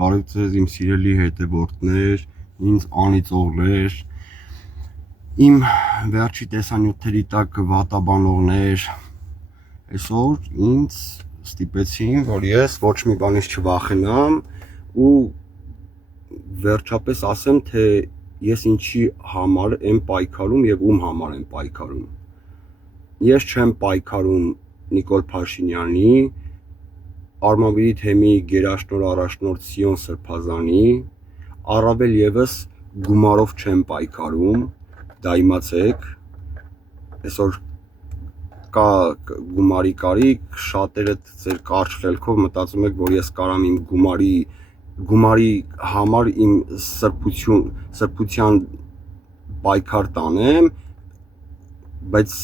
Բարև ձեզ իմ սիրելի հետևորդներ, ինձ անիծողներ, իմ վերջի տեսանյութերի տակ վատաբանողներ, այսօր ինձ ստիպեցին, որ ես ոչ մի բանից չվախենամ ու վերջապես ասեմ, թե ես ինչի համար եմ պայքարում եւ ում համար եմ պայքարում։ Ես չեմ պայքարում Նիկոլ Փաշինյանի, Արմավիրի թեմի գերաշնորհ առաջնորդ Սիոն Սրբազանի, առավել եւս գումարով չեմ պայքարում, դա իմացեք, այսօր կա գումարի կարիք, շատերը ձեր կարճ խելքով մտածում եք, որ ես կարամ իմ գումարի համար իմ սրբության պայքար տանեմ, բայց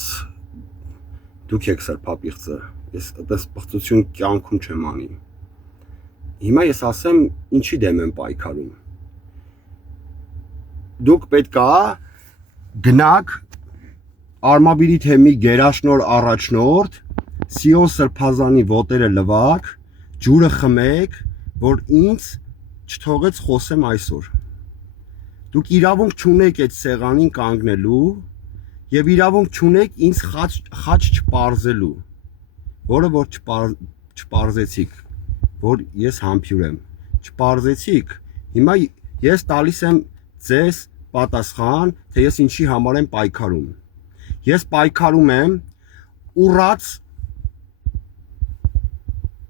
դուք եք սրբապիղծը, ես այդպես պղծություն կյանքում չեմ անի։ Հիմա ես ասեմ, ինչի դեմ եմ պայքարում։ Դուք պետք է գնաք Արմավիրի թեմի գերաշնորհ առաջնորդ Սիոն Սրբազանի ոտերը լվաք, ջուրը խմեք, որ ինձ չթողեց խոսեմ այսօր։ Դուք իրավունք չունեք այդ սեղանին կանգնելու եւ իրավունք չունեք ինձ խաչ չպարզելու, որը որ չպարզեցիք, որ ես համբյուր եմ, չպարզեցիք, հիմա ես տալիս եմ ձեզ պատասխան, թե ես ինչի համար եմ պայքարում։ Ես պայքարում եմ ուռած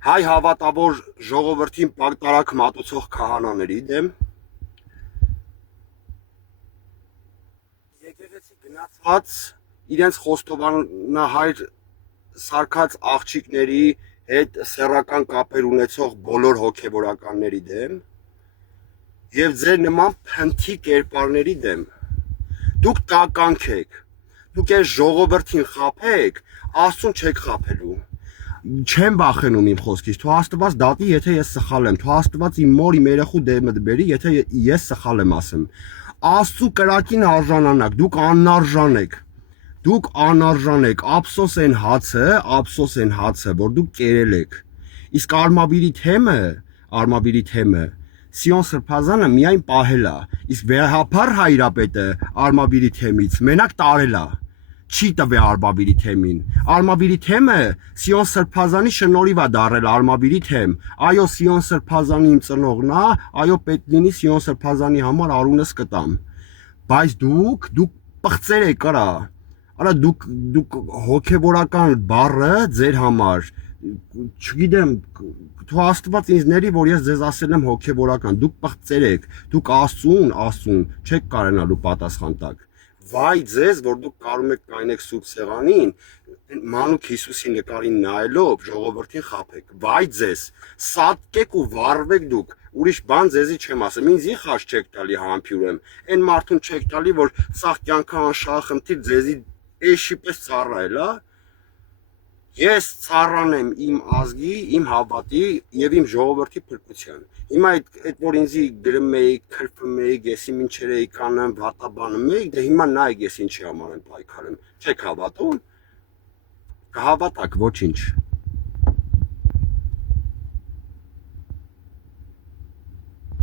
հայ հավատավոր ժողովրդին պարտարակ մատուցող քահանաների դեմ, եկեղեցի գնացած իրենց խոստովանահայր սարքած աղջիկների հետ սեռական կապեր ունեցող բոլոր հոգևորականների դեմ եւ ձեր նման փնթի կերպարների դեմ։ Դուք տականք եք, դուք այս ժողովրդին խաբեք, Աստծուն չեք խաբելու։ Չեմ վախենում իմ խոսքից, թող Աստված դատի, եթե ես սխալ եմ, թող Աստված իմ մոր իմ երեխու դեմը բերի, եթե ես սխալ եմ ասեմ։ Աստծու կրակին արժանանաք, դուք անարժան եք։ Դուք անարժան եք, ափսոս են հացը, որ դուք կերել եք։ Իսկ Արմավիրի թեմը Սիոն Սրբազանը միայն պահել է, իսկ Վեհափար Հայրապետը Արմավիրի թեմից մենակ տարել է, չի տվել Արմավիրի թեմին։ Արմավիրի թեմը Սիոն Սրբազանի շնորհիվ է դարել Արմավիրի թեմ։ Այո, Սիոն Սրբազանի իմ ծնողն է, այո, պետք լինի Սիոն Սրբազանի համար արունս կտամ։ Բայց դուք պղծեր եք արա։ Արա դուք հոգևորական բառը ձեր համար, չգիտեմ, թող Աստված ինձ ների, որ ես ձեզ ասել եմ հոգևորական, դուք պղծեր եք, դուք Աստծուն չեք կարենալու պատասխան տակ։ Վայ ձեզ, որ դուք կարում եք կայնեք Սուրբ Սեղանին, մանուկ Հիսուսի նկարին նայելով ժողովրդին խաբեք։ Վայ ձեզ, սատկեք ու վառվեք դուք, ուրիշ բան ձեզի չեմ ասում, ինձ խաչ չեք տալի համբյուր եմ, այն մարդուն չեք տալի, որ սաղ կյանքը անշահախնդիր ձեզի էշի պես ծառայել, հա։ Ես ծառան եմ իմ ազգի, իմ հավատի եւ իմ ժողովրդի փրկության։ Հիմա այդ որ ինձի գրում էիք, քրփում էիք, ես ինչեր էի կանեմ, վատաբանում էիք, դե հիմա նայեք ես ինչի համար եմ պայքարում։ Չեք հավատում։ Կհավատաք ոչինչ։